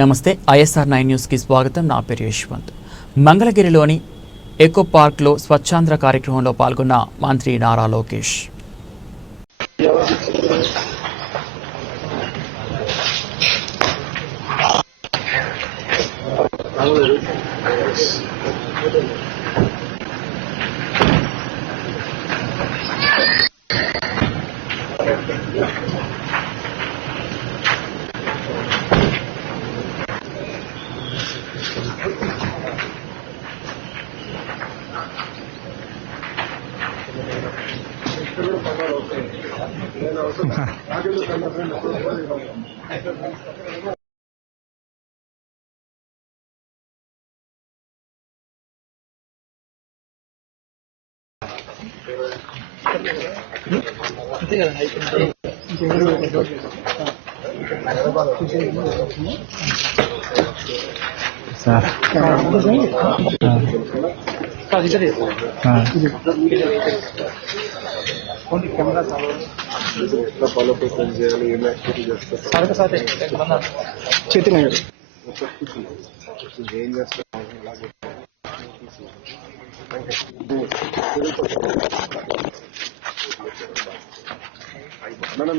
నమస్తే ISR9 news కి స్వాగతం. నా పేరు యశ్వంత్. మంగళగిరిలోని ఎకో పార్క్ లో స్వచ్ఛాంధ్ర కార్యక్రమంలో పాల్గొన్న మంత్రి నారా లోకేష్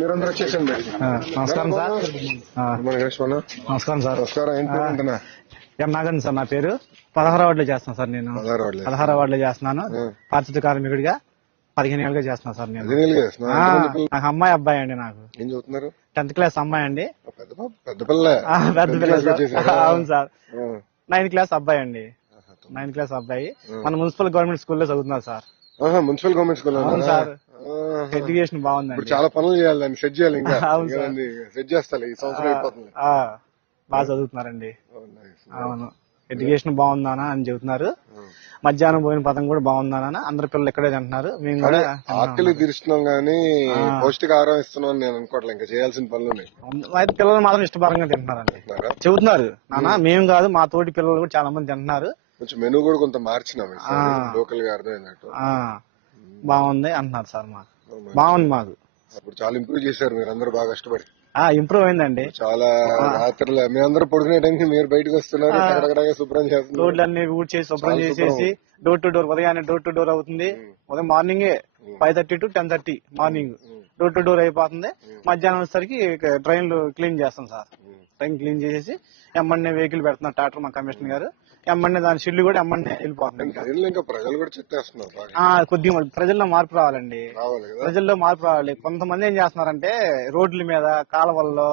మీరందరూ వచ్చేసండి. నమస్కారం సార్. నమస్కారం సార్. ఎం నాగన్ సార్ నా పేరు. 16వ వార్డులో చేస్తున్నాను సార్. నేను 16వ వార్డులో చేస్తున్నాను. పారిశుద్ధ కార్మికుడిగా 15 ఏళ్ళుగా చేస్తున్నాను సార్. నేను నాకు అమ్మాయి అబ్బాయి అండి. నాకు ఏం చదువుతున్నారు? 10th క్లాస్ అమ్మాయి అండి. పెద్ద పిల్ల. అవును సార్. 9th క్లాస్ అబ్బాయి అండి. 9th క్లాస్ అబ్బాయి మన మున్సిపల్ గవర్నమెంట్ స్కూల్లో చదువుతున్నారు సార్. Municipal government school. అవును సార్. ఎడ్యుకేషన్ బాగుందండి. చాలా పనులు చేయాలి, దాన్ని సెట్ చేయాలి. ఇంకా సెట్ చేస్తాను ఈ సంవత్సరం అయిపోతుంది. బాగా చదువుతున్నారండి. అవును, ఎడ్యుకేషన్ బాగుందానా అని చెబుతున్నారు. మధ్యాహ్నం పోయిన పథకం కూడా బాగుందానా, అందరు పిల్లలు ఇక్కడే తింటున్నారు. మేము కూడా ఆకలి తీరుస్తున్నాం గానీ పౌష్టికాహారం ఇస్తున్నాం నేను అనుకోవట్లే. ఇంకా చేయాల్సిన పనులు అయితే పిల్లలు మాత్రం ఇష్టపరంగా తింటున్నారండి. చెబుతున్నారు నాన్న, మేము కాదు మా తోటి పిల్లలు కూడా చాలా మంది తింటున్నారు. కొంచెం మెనూ కూడా కొంత మార్చినాం లోకల్ గా అర్థమైనట్టు. బాగుంది అంటున్నారు సార్. మాకు బాగుంది. మాకు అప్పుడు చాలా ఇంప్రూవ్ చేశారు మీరు అందరూ బాగా కష్టపడి. ఇంప్రూవ్ అయిందండి. చాలా రాత్రులు మేమందరూ పడుకునే టైంకి మీరు బయటకు వస్తున్నారు, అక్కడక్కడ శుభ్రం చేస్తున్నారు. రోడ్లన్నీ ఊడ్చేసి శుభ్రం చేసేసి డోర్ టు డోర్, ఉదయాన్నే డోర్ టు డోర్ అవుతుంది. ఉదయం మార్నింగే 5:30 to 10:30 morning door to door అయిపోతుంది. మధ్యాహ్నం వచ్చేసరికి ట్రైన్లు క్లీన్ చేస్తాం సార్. ట్రైన్ క్లీన్ చేసేసి ఎమ్మన్నే వెహికల్ పెడుతున్నారు ట్రాక్టర్ మా కమిషనర్ గారు. ఎమ్మన్నే దాని షిల్లు కూడా ఎమ్మన్నే వెళ్ళిపోతుంది. ప్రజలు కూడా చెత్తేస్తున్నారు. కొద్దిగా ప్రజల్లో మార్పు రావాలండి. ప్రజల్లో మార్పు రావాలి. కొంతమంది ఏం చేస్తున్నారంటే రోడ్ల మీద కాలువల్లో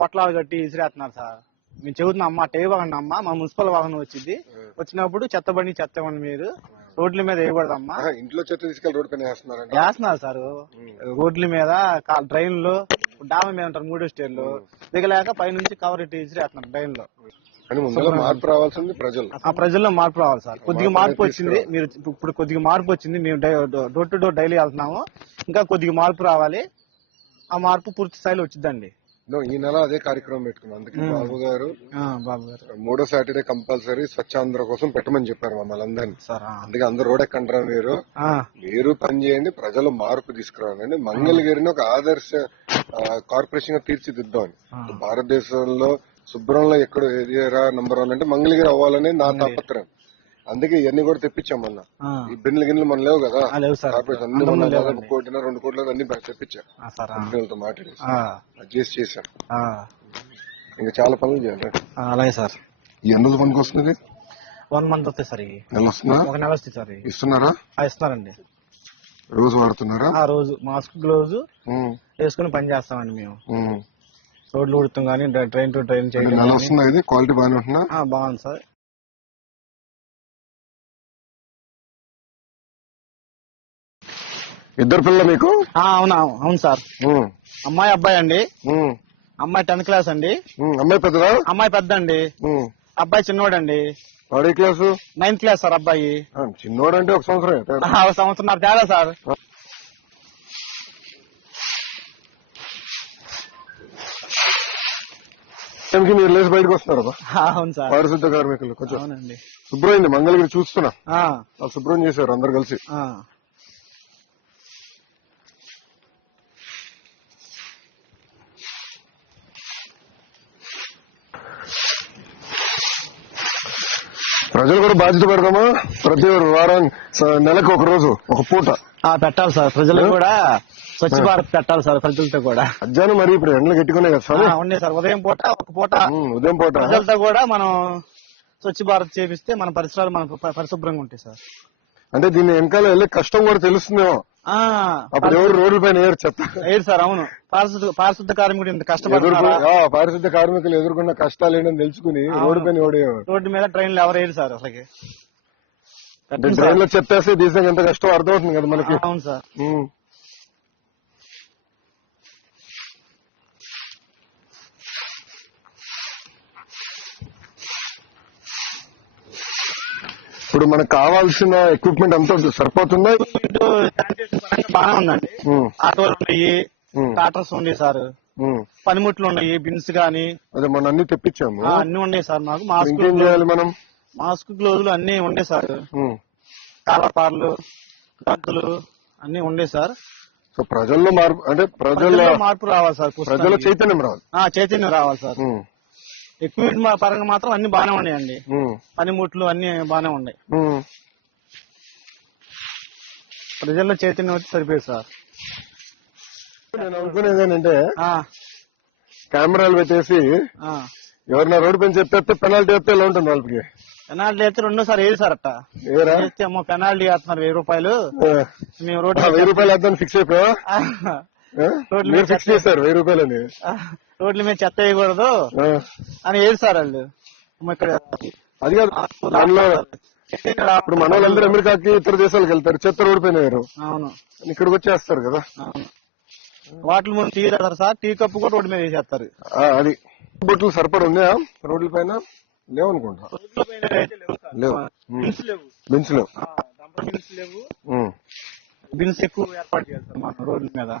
పొట్లాలు కట్టి ఇసిరేస్తున్నారు సార్. మేము చెబుతున్నాం అమ్మా, టే వాహనం అమ్మా, మా మున్సిపల్ వాహనం వచ్చింది, వచ్చినప్పుడు చెత్తబండి చెత్తబండి మీరు రోడ్ల మీద వేయకూడదమ్మా. ఇంట్లో చెత్త తీసుకెళ్ళి రోడ్ పైన వేస్తున్నారు సార్. రోడ్ల మీద ట్రైన్లు డాబా మీద ఉంటారు 3వ స్టేర్లు దిగలేక పైనుంచి కవర్ ఇట్టి ఇసిరేస్తున్నారు ట్రైన్ లో. మార్పు రావాల్సింది ప్రజలు. ప్రజల్లో మార్పు రావాలి సార్. కొద్దిగా మార్పు వచ్చింది. మీరు ఇప్పుడు కొద్దిగా మార్పు వచ్చింది. మేము డోర్ టు డోర్ డైలీ వెళ్తున్నాము. ఇంకా కొద్దిగా మార్పు రావాలి. ఆ మార్పు పూర్తి స్థాయిలో వచ్చిందండి. ఈ నెల అదే కార్యక్రమం పెట్టుకున్నాం. అందుకే బాబు గారు 3వ సాటర్డే కంపల్సరీ స్వచ్ఛాంధ్ర కోసం పెట్టమని చెప్పారు మమ్మల్ని అందరినీ. అందుకే అందరు రోడ్ ఎక్కంటారా, మీరు పని చేయండి, ప్రజలు మార్పు తీసుకురావాలండి. మంగళగిరిని ఒక ఆదర్శ కార్పొరేషన్ గా తీర్చిదిద్దామని. భారతదేశంలో శుభ్రంలో ఎక్కడ ఏరియా నంబర్ 1 అంటే మంగళగిరి అవ్వాలని నా తాపత్రయం. అందుకే ఇవన్నీ కూడా తెప్పించాం. మొన్న ఈ బిన్లు గిన్నెలు మన లేవు కదా, కార్పొరేషన్ అన్ని 1 కోటి 2 కోట్ల అన్ని తెప్పించాం. కంపెనీలతో మాట్లాడేసి అడ్జస్ట్ చేశాం. ఇంకా చాలా పనులు చేయాలి. అలాగే సార్. ఈ ఎన్ని పనికి వస్తుంది? 1 month వస్తాయి సార్. ఒక నెల వస్తాయి సార్. ఇస్తున్నారా? ఇస్తున్నారండి. రోజు వాడుతున్నారా? రోజు మాస్క్ గ్లోవ్స్ వేసుకుని పని చేస్తామండి మేము. రోడ్లు ఉడుతాం కానీ ట్రైన్ టు ట్రైన్ చేయడం. క్వాలిటీ బాగానే ఉంటుందా? బాగుంది సార్. ఇద్దరు పిల్లలు మీకు? అవును సార్. అమ్మాయి అబ్బాయి అండి. అమ్మాయి 10th క్లాస్ అండి. అమ్మాయి పెద్దదా? అమ్మాయి పెద్ద అండి. అబ్బాయి చిన్నోడండి. వాడే క్లాసు? 9th class sir. అబ్బాయి చిన్నోడు అంటే 1 సంవత్సరం. 1 సంవత్సరం తేడా సార్. మీరు లేచి బయటకు వస్తున్నారు. అవును సార్. పారిశుద్ధ కార్మికులు కొంచెం అవునండి. శుభ్రమైంది మంగళగిరి చూస్తున్నా. వాళ్ళు శుభ్రం చేశారు అందరు కలిసి. ప్రజలు కూడా బాధ్యత పెడదామా? ప్రతి వారం నెలకు ఒక రోజు ఒక పూట పెట్టాలి సార్. ప్రజలకు కూడా స్వచ్ఛ భారత్ పెట్టాలి సార్. ప్రజలతో కూడా మధ్యాహ్నం మరి ఇప్పుడు ఎండలు గట్టుకున్నాయి కదా సార్. ఉన్నాయి సార్. ఉదయం పూట ఒక పూట ఉదయం పూట ప్రజలతో కూడా మనం స్వచ్ఛ భారత్ చేపిస్తే మన పరిసరాలు మనకు పరిశుభ్రంగా ఉంటాయి సార్. అంటే దీన్ని వెనకాల వెళ్ళే కష్టం కూడా తెలుస్తుందేమో. అప్పుడు ఎవరు రోడ్ల పైన ఏరు చెత్త ఏరు సార్. అవును, పారిశుద్ధ కార్మికుడు ఇంత కష్టపడుతున్నారు. పారిశుద్ధ కార్మికులు ఎదుర్కొన్న కష్టాలు ఏంటని తెలుసుకుని రోడ్డు పైన రోడ్డు మీద ట్రైన్లు ఎవరు ఏరు సార్. అసలు ట్రైన్ లో చెత్తేస్తే తీసాక ఎంత కష్టం అర్థమవుతుంది కదా మనకి. అవును సార్. ఇప్పుడు మనకు కావాల్సిన ఎక్విప్మెంట్ అంతా సరిపోతుందా? బాగా ఉందండి. ఆటోలు ఉన్నాయి, టాటర్స్ ఉన్నాయి సార్, పనిముట్లు ఉన్నాయి, బిన్స్ గానీ. అదే మొన్న అన్ని తెప్పించాము. అన్ని ఉన్నాయి సార్. మాకు మనం మాస్క్ గ్లోజులు అన్ని ఉండే సార్. కాలపార్లు, గంతులు అన్ని ఉండే సార్. సో ప్రజల్లో మార్పు, అంటే ప్రజల్లో మార్పు రావాలి సార్. ప్రజల్లో చైతన్యం రావాలి. చైతన్యం రావాలి సార్. ఎక్విప్మెంట్ పరంగా మాత్రం అన్ని బాగానే ఉన్నాయండి. పనిముట్లు అన్ని బాగానే ఉన్నాయి. ప్రజల్లో చైతన్యం వచ్చి సరిపోయింది సార్. నేను అనుకునేది ఏంటంటే కెమెరాలు పెట్టేసి ఎవరిన రోడ్డు పైన చెప్పేస్తే పెనాల్టీ వేస్తే ఎలా ఉంటుంది వాళ్ళకి? పెనాల్టీ అయితే రెండోసారి ఏది సార్ అట్ట వేస్తే అమ్మో పెనాల్టీ వేస్తున్నారు 1000 రూపాయలు. మేము రోడ్డు 1000 రూపాయలు వేద్దాం ఫిక్స్ అయిపోయా. ఫిక్స్ చేశారు 1000 రూపాయలని. రోడ్ల మీద చెత్త వేయకూడదు అని ఏది సార్ వాళ్ళు. ఇక్కడ అది కాదు, దానిలో ఇప్పుడు మన వాళ్ళందరూ అమెరికాకి ఇతర దేశాలకు వెళ్తారు, చెత్త రోడ్డు పైన వేరు. అవును, ఇక్కడికి వచ్చేస్తారు కదా. వాటి ముందు టీ తాగుతారు సార్. టీ కప్పు కూడా రోడ్డు మీద వేసేస్తారు. అది బొట్లు సరిపడ ఉన్నాయా రోడ్ల పైన? లేవనుకుంటా. లేవు. బిన్స్ లేవు. బిన్స్ ఎక్కువ ఏర్పాటు చేస్తారు మన రోడ్ల మీద.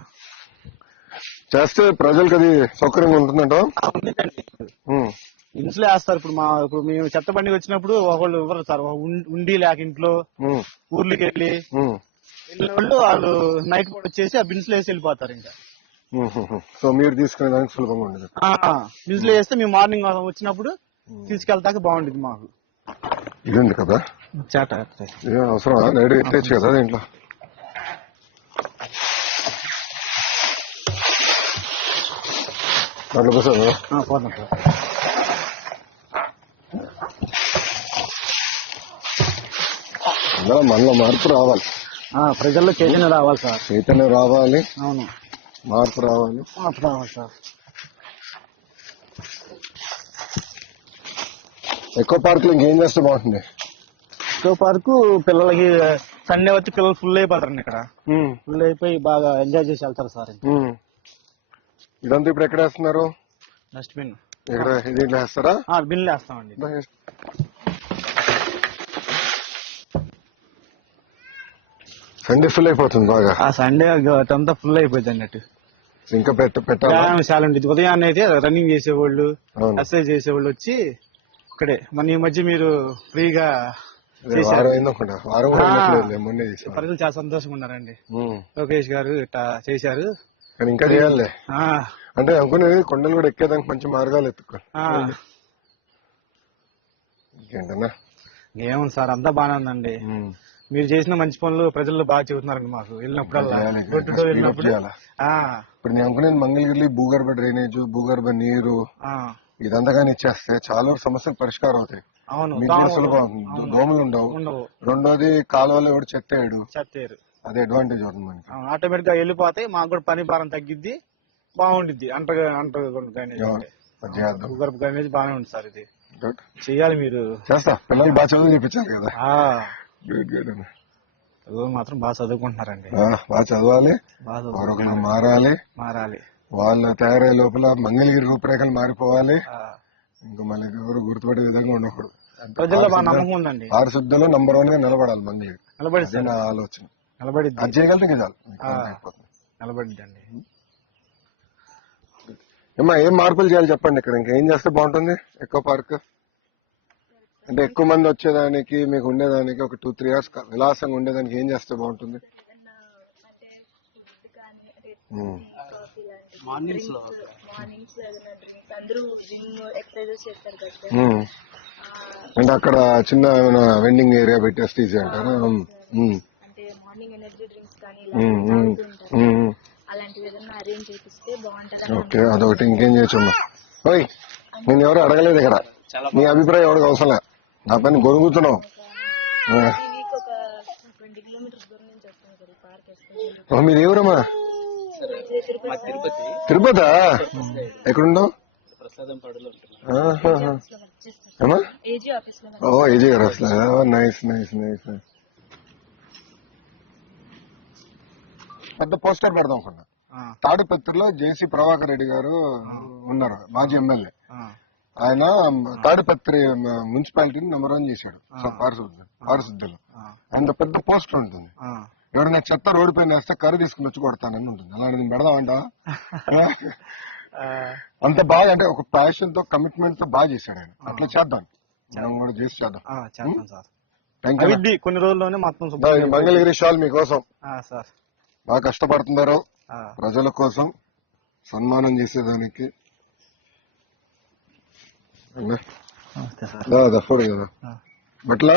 చేస్తే ప్రజలకు అది సౌకర్యంగా ఉంటుందంట. బిన్స్ వేస్తారు. ఇప్పుడు మేము చెత్త బండి వచ్చినప్పుడు ఒకళ్ళు ఇవ్వరు సార్. ఉండి లేక ఇంట్లో ఊర్లకి వెళ్ళిన వాళ్ళు నైట్ పూట వచ్చేసి ఆ బిన్స్ లో వేసి వెళ్ళిపోతారు. ఇంకా సో మీరు తీసుకునే దానికి సులభంగా ఉండదు. బిన్స్ లో వేస్తే మేము మార్నింగ్ వచ్చినప్పుడు తీసుకెళ్తాక బాగుండేది మాకు. ఇది ఉంది కదా చాట, అవసరం నైట్ ఎత్తేచ్చు కదా దీంట్లో. దాంట్లో కోసం పోతాం సార్. మనలో మార్పు రావాలి. ప్రజల్లో చైతన్యం రావాలి సార్. చైతన్యం రావాలి. అవును, మార్పు రావాలి. సార్. ఎక్కువ పార్క్ లో ఇంకేం చేస్తే బాగుంటుంది? ఎక్కువ పార్కు పిల్లలకి సండే వచ్చి పిల్లలు ఫుల్ అయిపోతారండి. ఇక్కడ ఫుల్ అయిపోయి బాగా ఎంజాయ్ చేసి వెళ్తారు సార్. ఇదంతా ఇప్పుడు ఎక్కడ వేస్తున్నారు? డస్ట్బిన్ ఇక్కడ దీంట్లో వేస్తారా? బిన్లు వేస్తామండి. సండే ఫుల్ అయిపోతుంది బాగా. సండే అంతా ఫుల్ అయిపోయింది అన్నట్టు. ఇంకా పెట్టాలి. చాలా ఉంటుంది. ఉదయాన్నే అయితే రన్నింగ్ చేసేవాళ్ళు, ఎక్సర్సైజ్ చేసేవాళ్ళు వచ్చి ఇక్కడే. మన ఈ మధ్య మీరు ఫ్రీగా ప్రజలు చాలా సంతోషంగా ఉన్నారండి. లోకేష్ గారు ఇట్లా చేశారు. కానీ ఇంకా చేయాలి. అంటే అనుకునేది కొండలు కూడా ఎక్కేదానికి మంచి మార్గాలు ఎత్తుకో. ఇంకేంటన్నా ఏముంది సార్, అంతా బాగానే ఉందండి. మీరు చేసిన మంచి పనులు ప్రజల్లో బాగా చెబుతున్నారండి మాకు వెళ్ళినప్పుడల్లా. ఇప్పుడు నేను అనుకునేది మంగళగిరి భూగర్భ డ్రైనేజ్, భూగర్భ నీరు ఇదంతా కానీ ఇచ్చేస్తే చాలా సమస్యలు పరిష్కారం అవుతాయి. సులభం, దోమలు ఉండవు. రెండోది కాలువలో కూడా చెత్తేయడు, అదే అడ్వాంటేజ్ అవుతుంది మనకి. ఆటోమేటిక్ గా వెళ్ళిపోతాయి. మాకు కూడా పని భారం తగ్గిద్ది, బాగుండిద్ది. భూగర్భ డ్రైనేజ్ బాగానే ఉంది సార్. ఇది చెయ్యాలి, మీరు చేస్తా. పిల్లలు బాగా చదువు చెప్పించారు కదా. చదువు మాత్రం బాగా చదువుకుంటున్నారండి. బాగా చదవాలి, మారాలి. వాళ్ళు తయారయ్యే లోపల మంగళగిరి రూపురేఖలు మారిపోవాలి. ఇంకా మళ్ళీ ఎవరు గుర్తుపడే విధంగా ఉండకూడదు. ప్రజల్లో బాగా నమ్మకం ఉందండి. పారిశుద్ధంలో నంబర్ 1 గా నిలబడాలి మంగళగిరి. నిలబడి నా ఆలోచన. నిలబడిద్ది. అది చేయగలిగితే చాలు, నిలబడిద్దండి. ఏమా ఏం మార్పులు చేయాలి చెప్పండి ఇక్కడ? ఇంకేం చేస్తే బాగుంటుంది? ఎక్కువ పార్క్ అంటే ఎక్కువ మంది వచ్చేదానికి, మీకు ఉండేదానికి ఒక 2-3 hours విలాసంగా ఉండేదానికి ఏం చేస్తే బాగుంటుంది? మార్నింగ్స్ అందరూ జిమ్ ఎక్సర్సైజెస్ చేస్తారు కదా. అంటే అక్కడ చిన్న వెండింగ్ ఏరియా పెట్టేస్తే ఈజీ అంటారా? అంటే మార్నింగ్ ఎనర్జీ డ్రింక్స్ కానీ ఇలా తాగుతూ ఉంటారు. అలాంటివి ఏదైనా అరేంజ్ చేపిస్తే బాగుంటది. ఓకే, అదొకటి. ఇంకేం చేయొచ్చమ్మా? ఓయ్, నేను ఎవరు అడగలేదు ఇక్కడ, నీ అభిప్రాయం ఎవరికి అవసరం లే, నా పని గొరుగుతున్నావు. ఈ వీక్ ఒక 20 కిలోమీటర్స్ దూరం నుంచి వస్తాం సార్. ఈ పార్క్ వేసుకుంటాం. మీరు ఎవరమ్మా? తిరుపతి? ఎక్కడుండవు? ఏజీ ఆఫీస్ లో. ఓ, ఏజీ గారు వస్తారా? Nice nice nice. పెద్ద పోస్టర్ పెడదాం అనుకున్నా. తాడిపత్రిలో జేసీ ప్రభాకర్ రెడ్డి గారు ఉన్నారు, మాజీ ఎమ్మెల్యే. ఆయన తాడిపత్రి మున్సిపాలిటీని నెంబర్ 1 చేశాడు పారిశుద్ధ్యంలో. ఆయన పెద్ద పోస్టర్ ఉంటుంది, ఎవరైనా చెత్త రోడ్డు పైన వేస్తే కర్రీ తీసుకుని వచ్చి కొడతానని ఉంటుంది. అలాంటిది పెడదామంట. అంత బాగా, అంటే ఒక ప్యాషన్ తో కమిట్మెంట్ తో బాగా చేశాడు ఆయన. అట్లా చేద్దాం, మనం కూడా చేసి చేద్దాం. కొన్ని రోజుల్లోనే మొత్తం మంగళగిరి షాల్ మీకోసం సార్. బాగా కష్టపడుతున్నారు ప్రజల కోసం, సన్మానం చేసేదానికి. ఫోర్ కదా బట్లా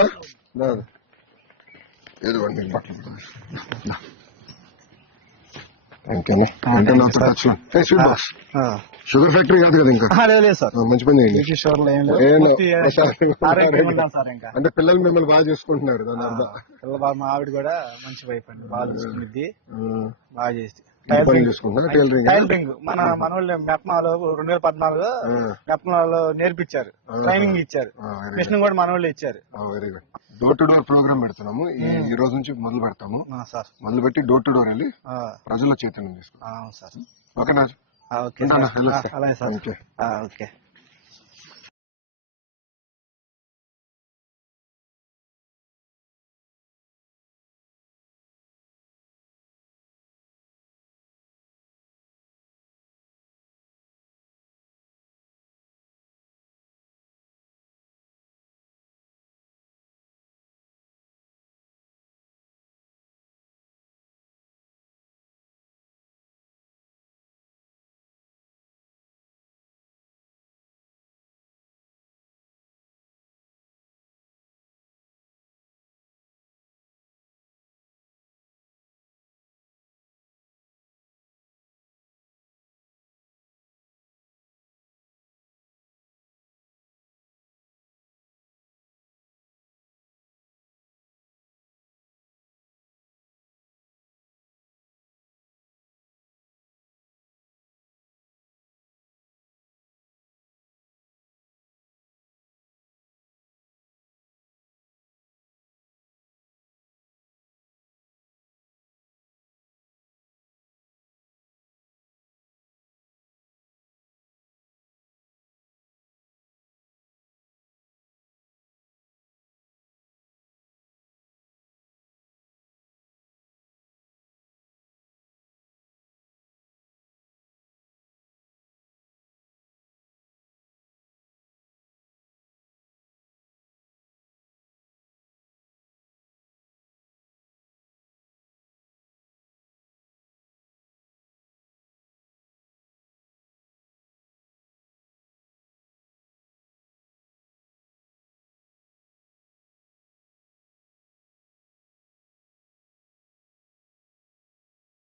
ఏదండి బట్టలు. షుగర్ ఫ్యాక్టరీ కాదు కదా ఇంకా? సార్ మంచి పని అంటే పిల్లలు మిమ్మల్ని బాగా చూసుకుంటున్నారు. దాని అర్థం మా ఆవిడ కూడా మంచి వైఫ్ అండి, బాగా చూసుకుంది, బాగా చేసి టైలరింగ్. మన మనోళ్ళు మెప్మాలో 2014 మెప్మాలో నేర్పించారు, ట్రైనింగ్ ఇచ్చారు. మిషన్ కూడా మనోళ్ళు ఇచ్చారు. Very good. Door to door program పెడుతున్నాము ఈ రోజు నుంచి, మొదలు పెడతాము. మొదలు పెట్టి డోర్ టు డోర్ వెళ్ళి ప్రజల చైతన్యం తీసుకుంటాం. సార్. ఓకేనా? అలాగే సార్. ఓకే.